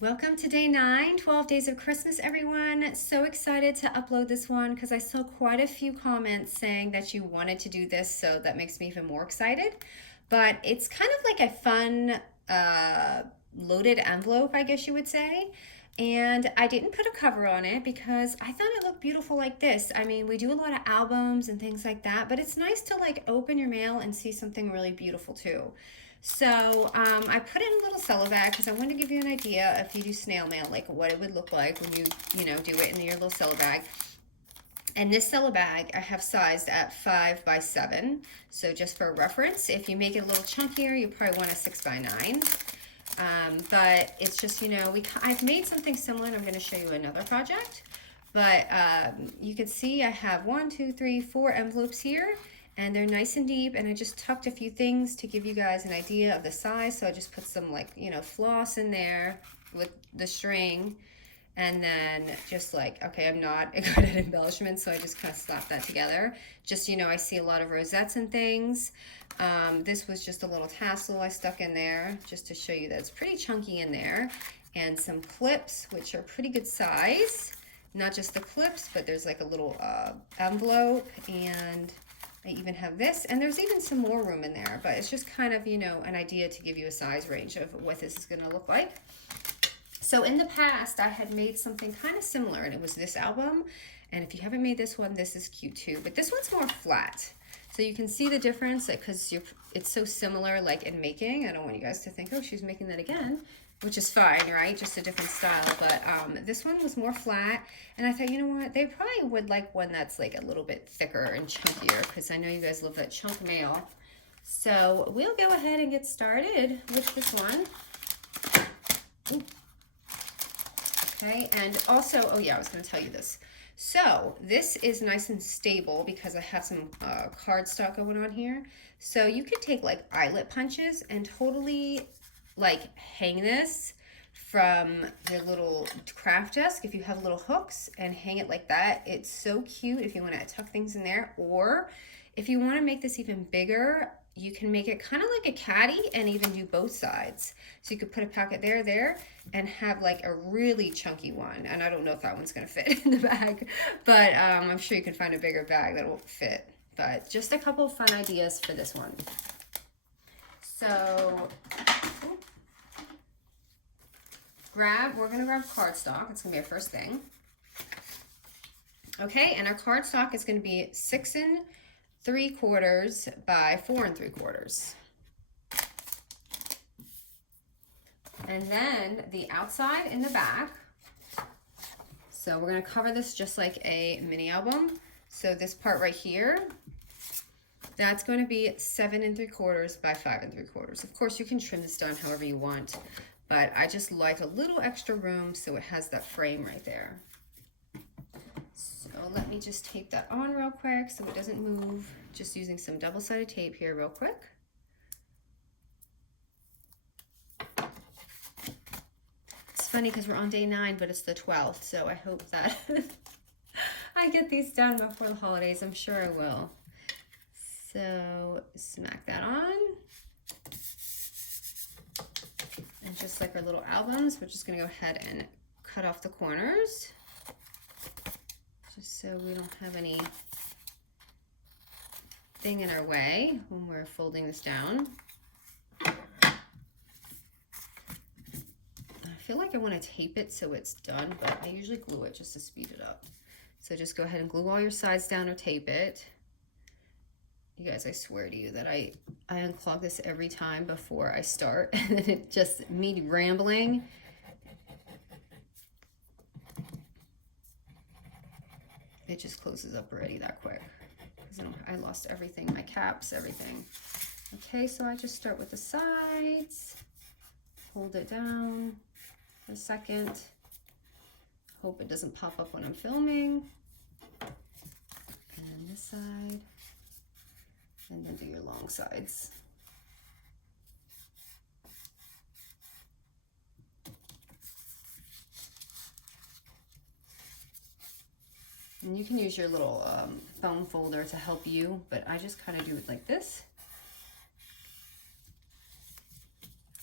Welcome to day 9, 12 days of Christmas, everyone. So excited to upload this one because I saw quite a few comments saying that you wanted to do this, so that makes me even more excited. But it's kind of like a fun loaded envelope, I guess you would say. And I didn't put a cover on it because I thought it looked beautiful like this. I mean, we do a lot of albums and things like that, but it's nice to like open your mail and see something really beautiful too. So I put it in a little cello bag because I wanted to give you an idea if you do snail mail, like what it would look like when you do it in your little cello bag. And this cello bag I have sized at 5 by 7. So just for reference, if you make it a little chunkier, you probably want a 6 by 9. But it's just, I've made something similar and I'm going to show you another project. But you can see I have 1, 2, 3, 4 envelopes here and they're nice and deep, and I just tucked a few things to give you guys an idea of the size. So I just put some floss in there with the string, and then just like, okay, I'm not good at embellishments, so I just kind of slapped that together. Just, I see a lot of rosettes and things. This was just a little tassel I stuck in there just to show you that it's pretty chunky in there, and some clips, which are pretty good size. Not just the clips, but there's like a little envelope, and I even have this, and there's even some more room in there, but it's just kind of, an idea to give you a size range of what this is going to look like. So in the past, I had made something kind of similar, and it was this album. And if you haven't made this one, this is cute too, but this one's more flat. So you can see the difference because it's so similar like in making. I don't want you guys to think, oh, she's making that again, which is fine, right? Just a different style. But this one was more flat. And I thought, you know what? They probably would like one that's like a little bit thicker and chunkier because I know you guys love that chunk mail. So we'll go ahead and get started with this one. Ooh. Okay, and also, oh yeah, I was going to tell you this. So this is nice and stable because I have some cardstock going on here. So you could take like eyelet punches and totally like hang this from your little craft desk if you have little hooks, and hang it like that. It's so cute if you want to tuck things in there, or if you want to make this even bigger, you can make it kind of like a caddy and even do both sides. So you could put a packet there, and have like a really chunky one. And I don't know if that one's going to fit in the bag, but I'm sure you can find a bigger bag that will fit. But just a couple of fun ideas for this one. So we're going to grab cardstock. It's going to be our first thing. Okay, and our cardstock is going to be 6 3/4 by 4 3/4. And then the outside in the back. So we're going to cover this just like a mini album. So this part right here, that's going to be 7 3/4 by 5 3/4. Of course, you can trim this down however you want, but I just like a little extra room so it has that frame right there. So let me just tape that on real quick so it doesn't move. Just using some double-sided tape here real quick. It's funny because we're on day 9, but it's the 12th, so I hope that I get these done before the holidays. I'm sure I will. So smack that on. And just like our little albums, we're just going to go ahead and cut off the corners, just so we don't have any thing in our way when we're folding this down. I feel like I want to tape it so it's done, but I usually glue it just to speed it up. So just go ahead and glue all your sides down or tape it. You guys, I swear to you that I unclog this every time before I start, and then it just, me rambling. It just closes up already that quick. I lost everything, my caps, everything. Okay, so I just start with the sides, hold it down for a second, hope it doesn't pop up when I'm filming, and then this side, and then do your long sides. And you can use your little foam folder to help you, but I just kind of do it like this.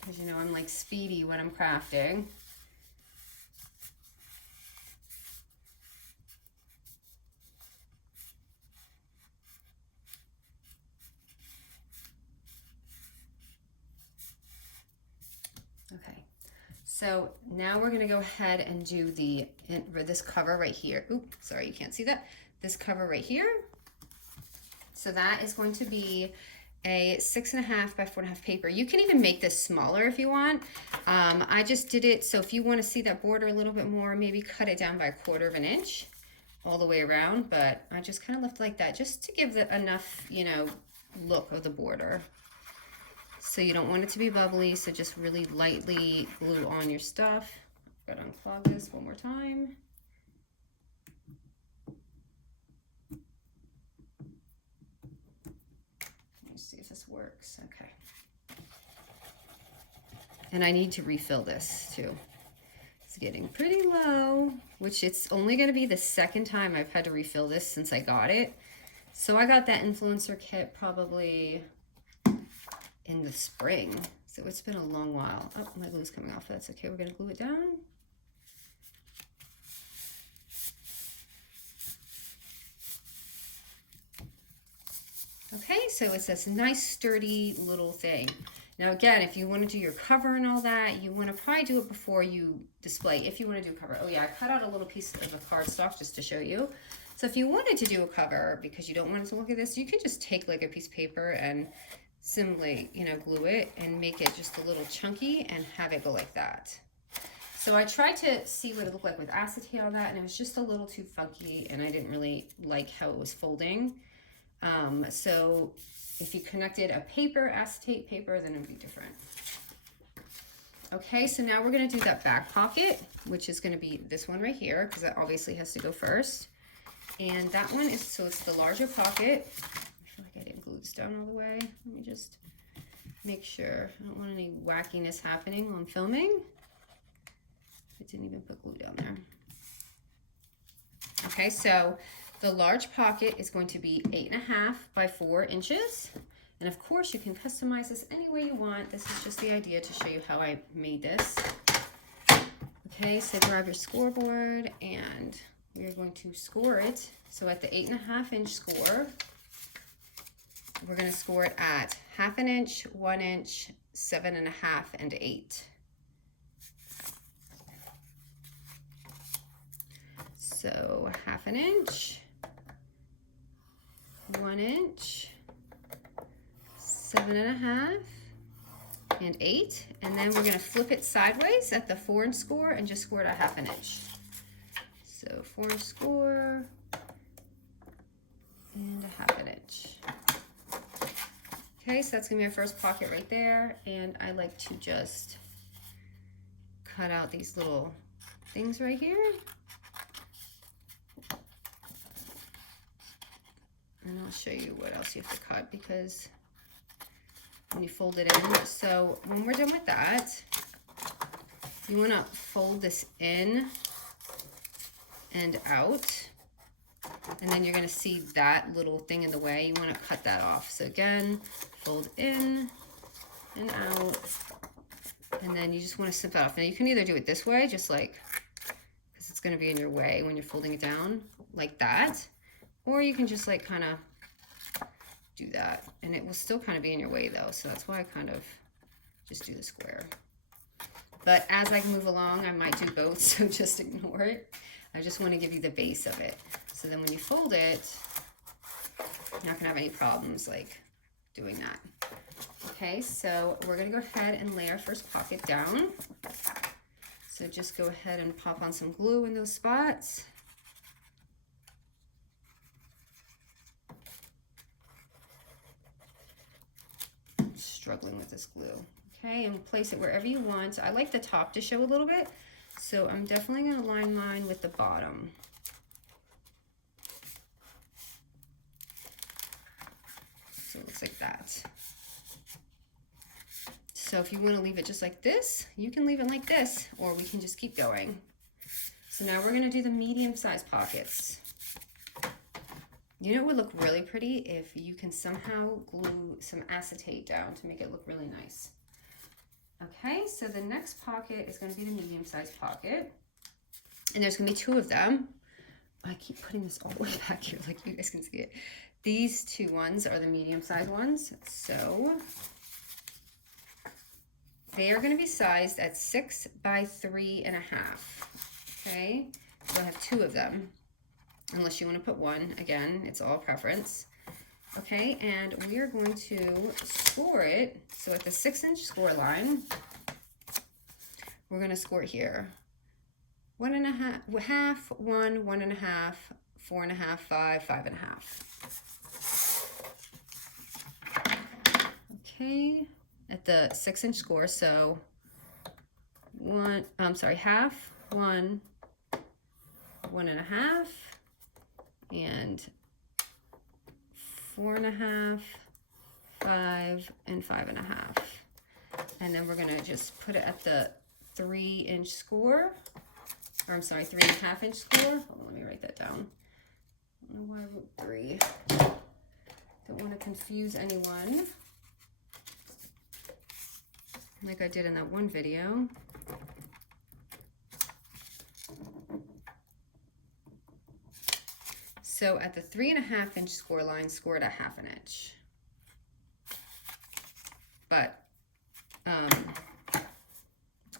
Because I'm like speedy when I'm crafting. So now we're gonna go ahead and do this cover right here. Oop, sorry, you can't see that. This cover right here. So that is going to be a 6.5 by 4.5 paper. You can even make this smaller if you want. I just did it, so if you want to see that border a little bit more, maybe cut it down by 1/4 inch all the way around, but I just kind of left it like that just to give it enough, you know, look of the border. So you don't want it to be bubbly, so just really lightly glue on your stuff. I've got to unclog this one more time. Let me see if this works. Okay. And I need to refill this too. It's getting pretty low, which it's only going to be the second time I've had to refill this since I got it. So I got that influencer kit probably in the spring. So it's been a long while. Oh, my glue's coming off. That's okay. We're going to glue it down. Okay, so it's this nice sturdy little thing. Now again, if you want to do your cover and all that, you want to probably do it before you display, if you want to do a cover. Oh yeah, I cut out a little piece of a cardstock just to show you. So if you wanted to do a cover because you don't want it to look like this, you can just take like a piece of paper and simply, you know, glue it and make it just a little chunky and have it go like that. So I tried to see what it looked like with acetate on that, and it was just a little too funky, and I didn't really like how it was folding. So if you connected a paper, acetate paper, then it would be different. Okay, so now we're going to do that back pocket, which is going to be this one right here, because that obviously has to go first. And that one is, so it's the larger pocket. I feel like I didn't glue this down all the way. Let me just make sure. I don't want any wackiness happening while I'm filming. I didn't even put glue down there. Okay, so the large pocket is going to be 8.5 by 4 inches. And of course you can customize this any way you want. This is just the idea to show you how I made this. Okay, so grab your scoreboard and we are going to score it. So at the 8.5 inch score, we're going to score it at 1/2 inch, 1 inch, 7.5, and 8. So 1/2 inch, 1 inch, 7.5, and 8. And then we're going to flip it sideways at the 4 inch score and just score it at 1/2 inch. So 4 inch score and 1/2 inch. Okay, so that's going to be our first pocket right there. And I like to just cut out these little things right here. And I'll show you what else you have to cut, because when you fold it in, so when we're done with that, you want to fold this in and out, and then you're going to see that little thing in the way. You want to cut that off. So again, fold in and out, and then you just want to snip that off. Now you can either do it this way, just like, because it's going to be in your way when you're folding it down like that, or you can just like kind of do that, and it will still kind of be in your way though. So that's why I kind of just do the square. But as I move along, I might do both, so just ignore it. I just want to give you the base of it. So then when you fold it, you're not going to have any problems like doing that. Okay, so we're going to go ahead and lay our first pocket down. So just go ahead and pop on some glue in those spots. I'm struggling with this glue. Okay, and place it wherever you want. I like the top to show a little bit, so I'm definitely going to line mine with the bottom. So it looks like that. So if you want to leave it just like this, you can leave it like this, or we can just keep going. So now we're going to do the medium-sized pockets. You know, it would look really pretty if you can somehow glue some acetate down to make it look really nice. Okay, so the next pocket is going to be the medium-sized pocket. And there's going to be 2 of them. I keep putting this all the way back here, like you guys can see it. These 2 ones are the medium-sized ones. So They are going to be sized at 6 by 3.5. Okay, so I have 2 of them, unless you want to put one. Again, it's all preference. Okay, and we are going to score it. So at the 6-inch score line, we're going to score here 1.5, half, 1, 1.5, 4.5, 5, 5.5. Okay, at the 6-inch score, so half, 1, 1.5, and 4.5, 5, and 5.5. And then we're gonna just put it at the 3-inch score, or I'm sorry, 3.5-inch score. Hold on, let me write that down. I don't know why I wrote 3. Don't want to confuse anyone, like I did in that one video. So at the 3.5-inch score line, score it at 1/2 inch. But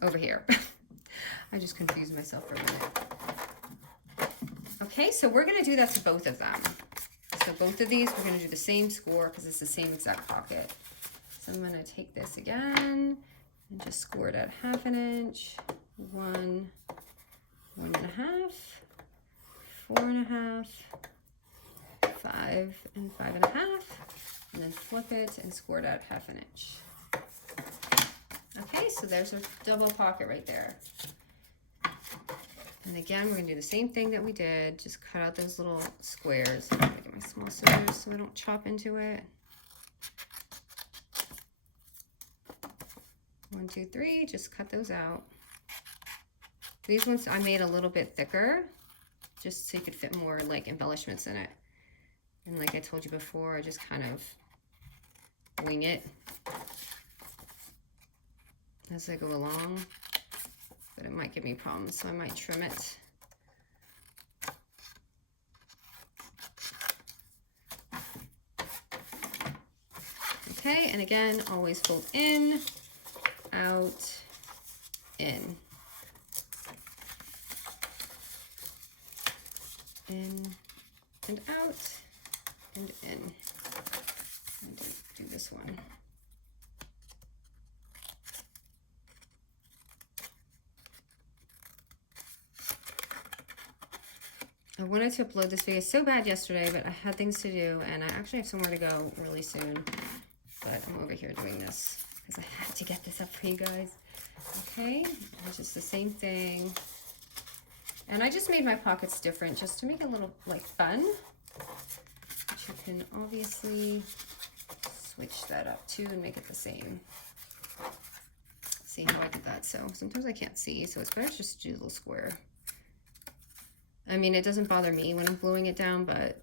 over here, I just confused myself for a minute. Okay, so we're gonna do that to both of them. So both of these, we're gonna do the same score because it's the same exact pocket. So I'm gonna take this again and just score it at 1/2 inch, 1, 1.5, 4.5, 5, and 5.5, and then flip it and score it at 1/2 inch. Okay, so there's a double pocket right there. And again, we're gonna do the same thing that we did, just cut out those little squares. I'm gonna get my small scissors so I don't chop into it. 1, 2, 3, just cut those out. These ones I made a little bit thicker, just so you could fit more like embellishments in it. And like I told you before, I just kind of wing it as I go along, but it might give me problems, so I might trim it. Okay, and again, always fold in, out, in, in, and out, and in. And do this one. I wanted to upload this video so bad yesterday, but I had things to do, and I actually have somewhere to go really soon. But I'm over here doing this because I had to get this up for you guys. Okay, it's just the same thing. And I just made my pockets different just to make it a little like fun. But you can obviously switch that up too and make it the same. See how I did that? So sometimes I can't see, so it's better just to do a little square. I mean, it doesn't bother me when I'm gluing it down, but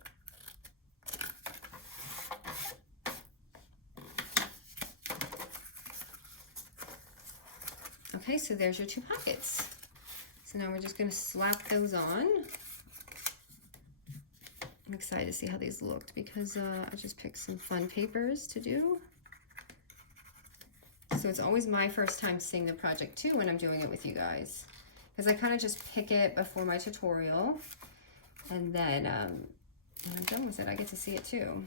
okay, so there's your 2 pockets. So now we're just going to slap those on. I'm excited to see how these looked because I just picked some fun papers to do. So it's always my first time seeing the project too when I'm doing it with you guys, because I kind of just pick it before my tutorial, and then when I'm done with it, I get to see it too.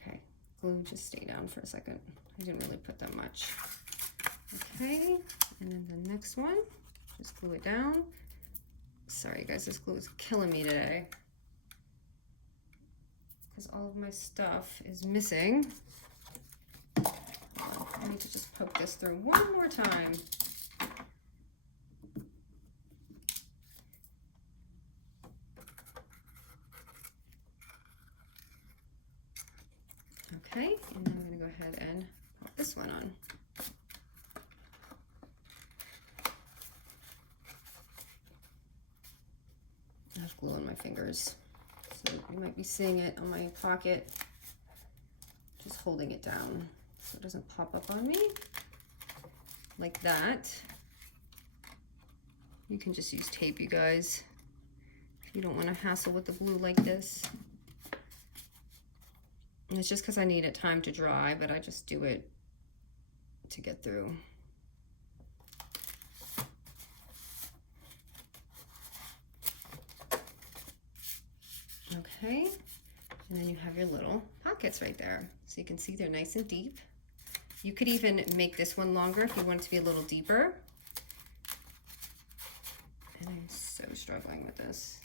Okay, glue just stay down for a second. I didn't really put that much. Okay, and then the next one, just glue it down. Sorry guys, this glue is killing me today because all of my stuff is missing. I need to just poke this through one more time. Okay, and then I'm going to go ahead and put this one on. I have glue on my fingers, so you might be seeing it on my pocket. Just holding it down so it doesn't pop up on me like that. You can just use tape, you guys, if you don't want to hassle with the glue like this. And it's just because I need it time to dry, but I just do it to get through. Okay, and then you have your little pockets right there. So you can see they're nice and deep. You could even make this one longer if you want it to be a little deeper. And I'm so struggling with this.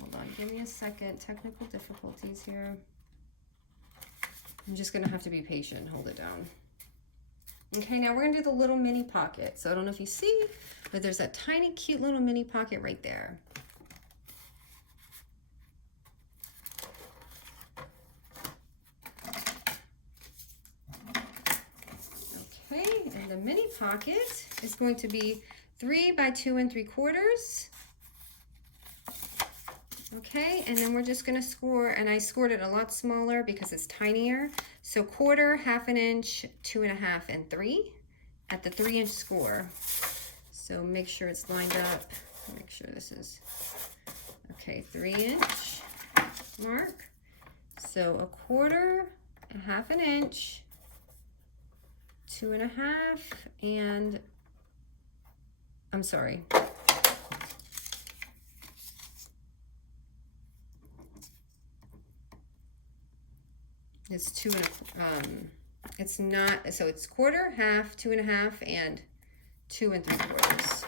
Hold on, give me a second. Technical difficulties here. I'm just gonna have to be patient, hold it down. Okay, now we're gonna do the little mini pocket. So I don't know if you see, but there's that tiny, cute little mini pocket right there. Okay, and the mini pocket is going to be 3 by 2 3/4. Okay, and then we're just gonna score, and I scored it a lot smaller because it's tinier. So 1/4, 1/2 inch, 2 1/2, and 3 at the 3-inch score. So make sure it's lined up. Make sure this is, okay, 3-inch mark. So 1/4, 1/2 inch, 2 1/2, and I'm sorry. It's 2 it's not, so it's 1/4, 1/2, 2 1/2, and 2 3/4.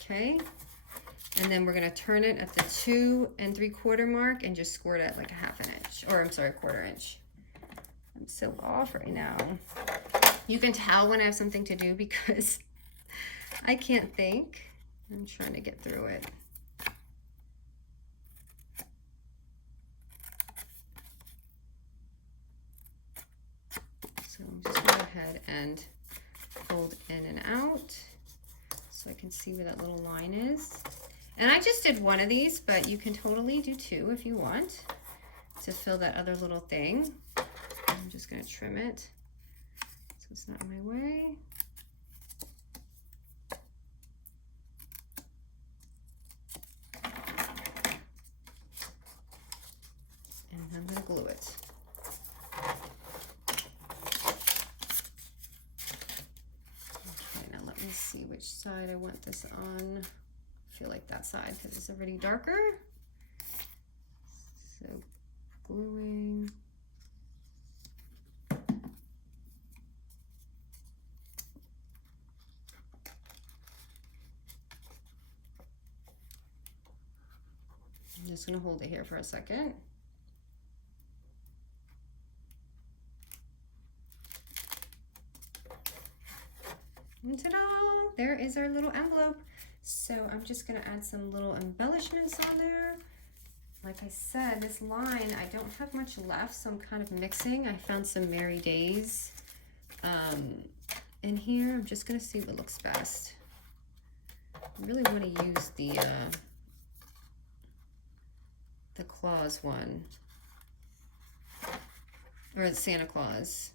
Okay, and then we're gonna turn it at the 2 3/4 mark and just score it at like 1/2 inch, or I'm sorry, 1/4 inch. I'm so off right now. You can tell when I have something to do because I can't think. I'm trying to get through it. So I'm just going to go ahead and fold in and out so I can see where that little line is. And I just did one of these, but you can totally do 2 if you want to fill that other little thing. I'm just going to trim it so it's not in my way. And I'm going to glue it. Okay, now let me see which side I want this on. I feel like that side because it's already darker. So gluing. I'm just going to hold it here for a second. And ta-da! There is our little envelope. So I'm just going to add some little embellishments on there. Like I said, this line, I don't have much left, so I'm kind of mixing. I found some Merry Days in here. I'm just going to see what looks best. I really want to use the claws one, or the Santa Claus.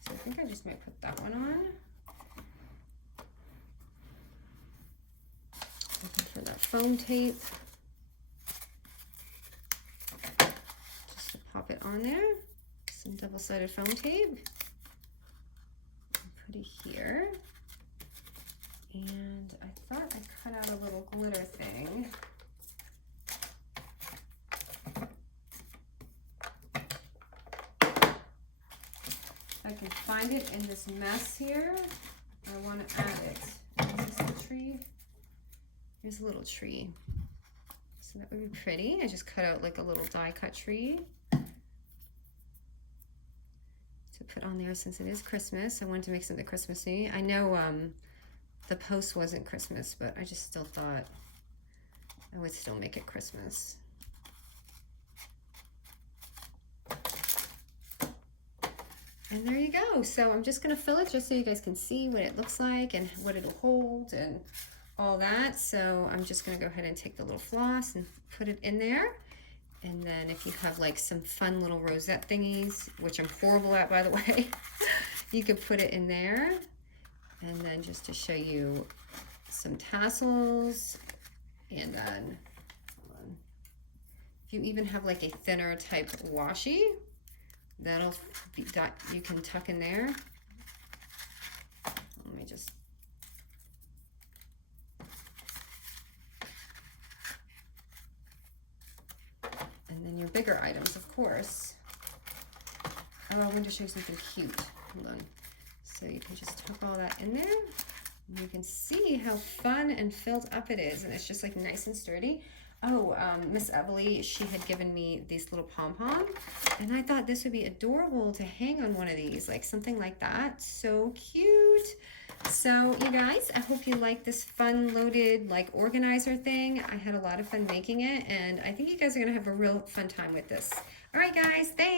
So I think I just might put that one on. Looking for that foam tape. Just to pop it on there. Some double-sided foam tape. And put it here. And I thought I cut out a little glitter thing. I can find it in this mess here. I want to add it. Is this a tree? Here's a little tree. So that would be pretty. I just cut out like a little die cut tree to put on there since it is Christmas. I wanted to make something Christmassy. I know the post wasn't Christmas, but I just still thought I would still make it Christmas. And there you go. So I'm just going to fill it just so you guys can see what it looks like and what it'll hold and all that. So I'm just going to go ahead and take the little floss and put it in there. And then if you have like some fun little rosette thingies, which I'm horrible at, by the way, you could put it in there. And then just to show you some tassels, and then If you even have like a thinner type washi, that'll be, that you can tuck in there. Let me just, and then your bigger items, of course. Oh, I want to show you something cute. Hold on. So you can just tuck all that in there. And you can see how fun and filled up it is, and it's just like nice and sturdy. Oh, Miss Emily, she had given me these little pom-pom, and I thought this would be adorable to hang on one of these, like something like that. So cute. So you guys, I hope you like this fun loaded like organizer thing. I had a lot of fun making it, and I think you guys are gonna have a real fun time with this. All right, guys, thanks.